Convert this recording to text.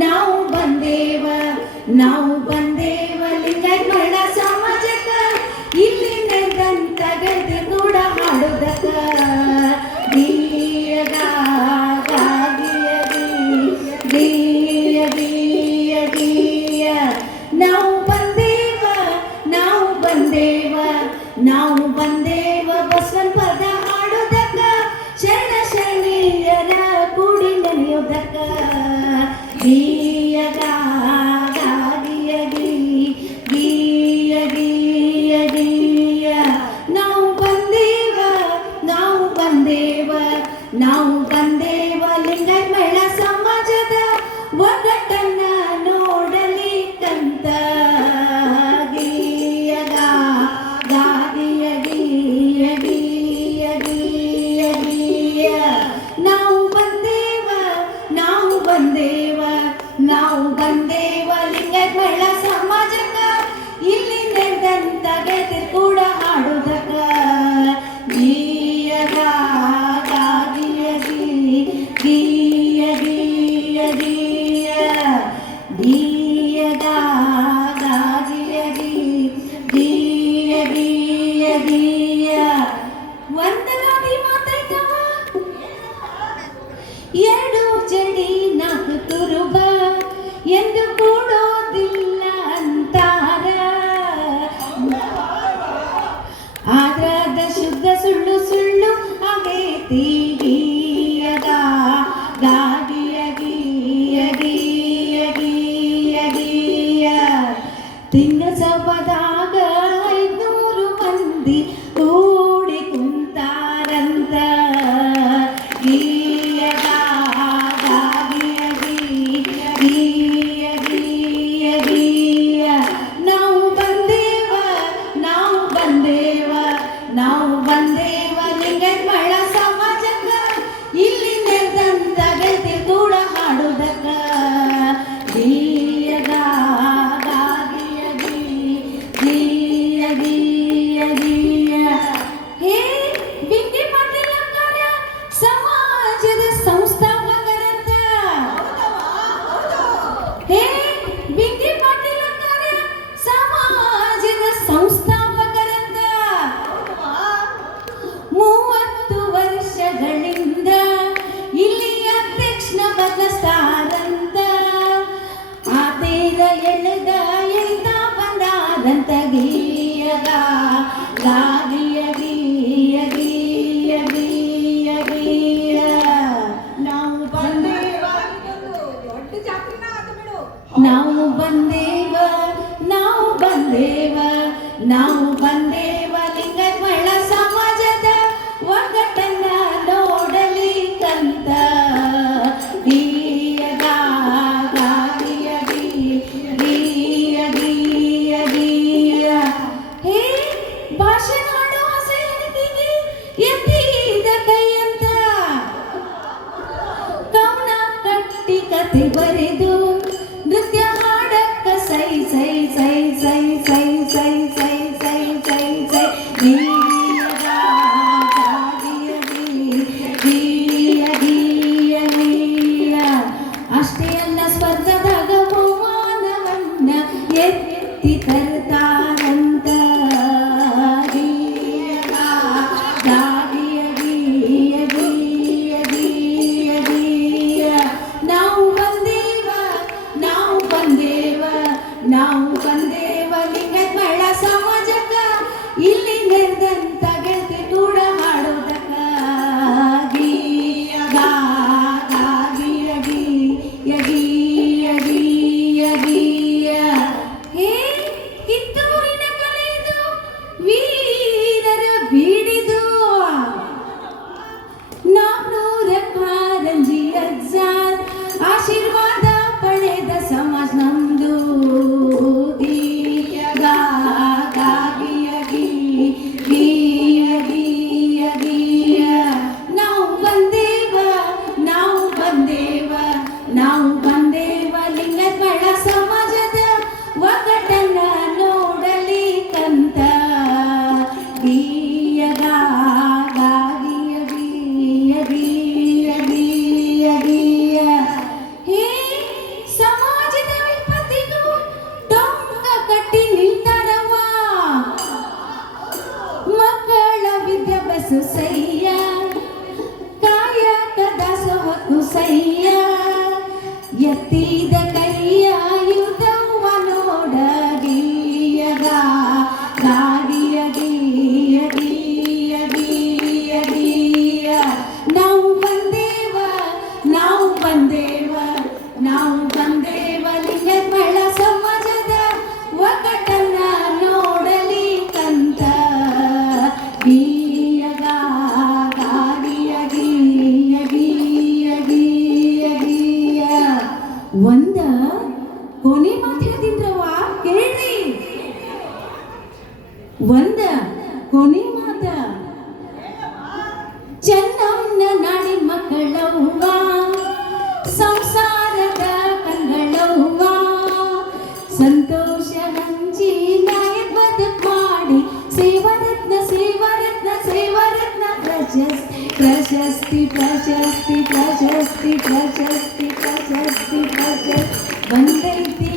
ನಾವು ಬಂದೇವ ನಾವು ಬಂದೇವ ಲಿಂಗೈಕ್ಯಳ ಸಮಾಜಕ್ಕ ಇಲ್ಲಿ ನೆಂದಂತ ಗೆಳತಿ ಕೂಡ ಹಾಡುದಕ್ಕ ಗೀಯ ಗಾಗಿಯ ಗೀಯ ಗೀಯ ಗೀಯ ನಾವು ಬಂದೇವ ನಾವು ಬಂದೇವ ನಾವು ಬಂದೇವ ಬಸವನ್ ಪದ ಹಾಡುದಕ್ಕ ಶರಣ ಶರಣೀಯರ ಕೂಡಿ ನೆನೆಯುವುದಕ್ಕ ಗೀಯ ಗಾಗಿಯ ಗೀಯ ಗೀಯ ಗೀಯ ನಾವು ಬಂದೇವ ನಾವು ಬಂದೇವ ನಾವು ಬಂದೇವ ಲಿಂಗೈಕ್ಯಳ ಸಮಾಜದ ಒಗ್ಗಟ್ಟನ್ನ ನೋಡಲಿಕ್ಕಂತ ಗೀಯ ಗಾಗಿಯ ಗೀಯ ಗೀಯ ಗೀಯ ಗೀಯ ನಾವು ಬಂದೇವ ನಾವು ಬಂದೇವ ನಾವು ಬಂದೇವ ಲಿಂಗೈಕ್ಯಳ ಸಮಾಜಕ್ಕ ಇಲ್ಲಿ ನೆಂದಂತ ಗೆಳತಿ ಕೂಡ ಹಾಡುದಕ್ಕ ಗೀಯ ಗಾಗಿಯ ಗೀಯ ಗೀಯ ಗೀಯ ಗೀಯ ಗಾಗಿಯ ಗೀಯ ಗೀಯ ಗೀಯ ಒಂದ ಗಾದಿ ಮಾತಾಯ್ತವ ಎರಡು ಜಡಿ ನಾಲ್ಕು ತುರುಬ ಎಂದು ಕೂಡೋದಿಲ್ಲ ಅಂತಾರ ಆದ್ರದ ಶುದ್ಧ ಸುಳ್ಳು ಸುಳ್ಳು ಆಗೇತಿ ಗೀಯ ಗಾಗಿಯ ಗೀಯ ಗೀಯ ಗೀಯ ಗೀಯ ತಿಂಗಳ ಸಭದಾಗ 500 ಮಂದಿ ಕೂಡಿ ಕುಂತಾರಂತ ಗೀಯ ಗಾಗಿಯ ಗೀಯ ಗೀಯ ಗೀಯ ನಾವು ಬಂದೇವ ನಾವು ಬಂದೇವ ನಾವು ಬಂದೇವ ಲಿಂಗೈಕ್ಯಳ ಸಮಾಜಕ್ಕ ಇಲ್ಲಿ ನೆಂದಂತ ಗೆಳತಿ ಕೂಡ ಹಾಡುದಕ್ಕ ಗೀಯ ಗಾಗಿಯ ಗೀಯ ಗೀಯ ಗೀಯ ಹೇ ಬಿಂಗಿ ಪಾಟೀಲ್ ಅಕ್ಕಾರ ಸಮಾಜದ ಸಂಸ್ಥಾಪಕರಂತ ಹೇ ಬಿಂಗಿ ಪಾಟೀಲ್ ಅಕ್ಕಾರ ಸಮಾಜದ ಸಂಸ್ಥಾಪಕರಂತ 30 ವರ್ಷಗಳಿಂದ ಇಲ್ಲಿ ಅಧ್ಯಕ್ಷನ ಬದಲಿಸ್ತಾರಂತ ಆತೇದ ಎಳೆದ ಎಳ್ತ ಬಂದಾದಂತ ಗೀಯ ಗಾಗಿಯ ಗೀಯ ಗೀಯ ಗೀಯ ಗೀಯ ನಾವು ಬಂದೇವ ನಾವು ಬಂದೇವ ನಾವು ಬಂದೇವ ನಾವು ಬಂದೇವ ಲಿಂಗೈಕ್ಯಳ ಸಮಾಜದ ಒಗ್ಗಟ್ಟನ್ನ ನೋಡಲಿಕ್ಕಂತ ಗೀಯ ಗಾಗಿಯ ಗೀಯ ಗೀಯ ಗೀಯ ಹೇ ಭಾಷಣ ಹಾಡುವ ಸೈನಿಕಿಗೆ ಎತ್ತಿದ ಕೈಯಂತ ಕವನ ಕಟ್ಟಿ ಕತೆ ಬರೆದು ನೃತ್ಯ ಹಾಡಕ್ಕ ಸೈ ಸೈ ಸೈ ಸೈ ಸೈ ಸೈ ಸೈ ಸೈ ಸೈ ಸೈ ಗೀಯ ಗಾಗಿಯ ಗೀಯ ಗೀಯ ಗೀಯ ಅಷ್ಟೇ ಅಲ್ಲ ಸ್ಪರ್ಧದಾಗ ಬಹುಮಾನವನ್ನ ಎತ್ತಿ ತರ್ತಾರಂತ ಗೀಯ ಗಾಗಿಯ ಗೀಯ ಗೀಯ ಗೀಯ ಗೀಯ ನಾವು ಬಂದೇವ ನಾವು ಬಂದೇವ ನಾವು ಬಂದೇವ ಲಿಂಗೈಕ್ಯಳ ಸಮಾಜಕ್ಕ ಇಲ್ಲಿ ನೆಂದಂತ ಗೆಳತಿ ಕೂಡ ಹಾಡುದಕ್ಕ ಗೀಯ ಗಾಗಿಯ ಗೀಯ ಗೀಯ ಗೀಯ ಗೀಯ ಹೇ ಕಿತ್ತು ಎತ್ತಿದ ಕೈಯ ಯುದ್ಧವ ನೋಡಗೀಯಗ ಗಾಗಿಯ ಗೀಯ ಗೀಯ ಗೀಯ ಗೀಯ ನಾವು ಬಂದೇವ ನಾವು ಬಂದೇವ ನಾವು ಬಂದೇವ ಲಿಂಗಮಳ ಸಮಾಜದ ಒಗ್ಗಟ್ಟನ್ನ ನೋಡಲಿಕ್ಕಂತ ಗೀಯಗ ಗಾಗಿಯ ಗೀಯ ಗೀಯ ಗೀಯ ಗೀಯ ಒಂದ ಕೊನೆ ಮಾತು ಹೇಳ್ತಿದ್ರವ ಕೇಳ್ರಿ ಒಂದ ಕೊನೆ ಮಾತ ಚೆನ್ನಮ್ಮ ನಾಡಿನ ಮಕ್ಕಳವ್ವ ಸಂಸಾರದ ಕಣ್ಗಳವ್ವ ಸಂತೋಷ ಹಂಚಿ ನಾಯ ಬದುಕ್ ಮಾಡಿ ಸೇವರತ್ನ ಸೇವರತ್ನ ಸೇವರತ್ನ ಪ್ರಶಸ್ತಿ ಪ್ರಶಸ್ತಿ ಪ್ರಶಸ್ತಿ ಪ್ರಶಸ್ತಿ ಪ್ರಶಸ್ತಿ ಪ್ರಶಸ್ತಿ ಪ್ರಶಸ್ತಿ ಬಂದೈತಿ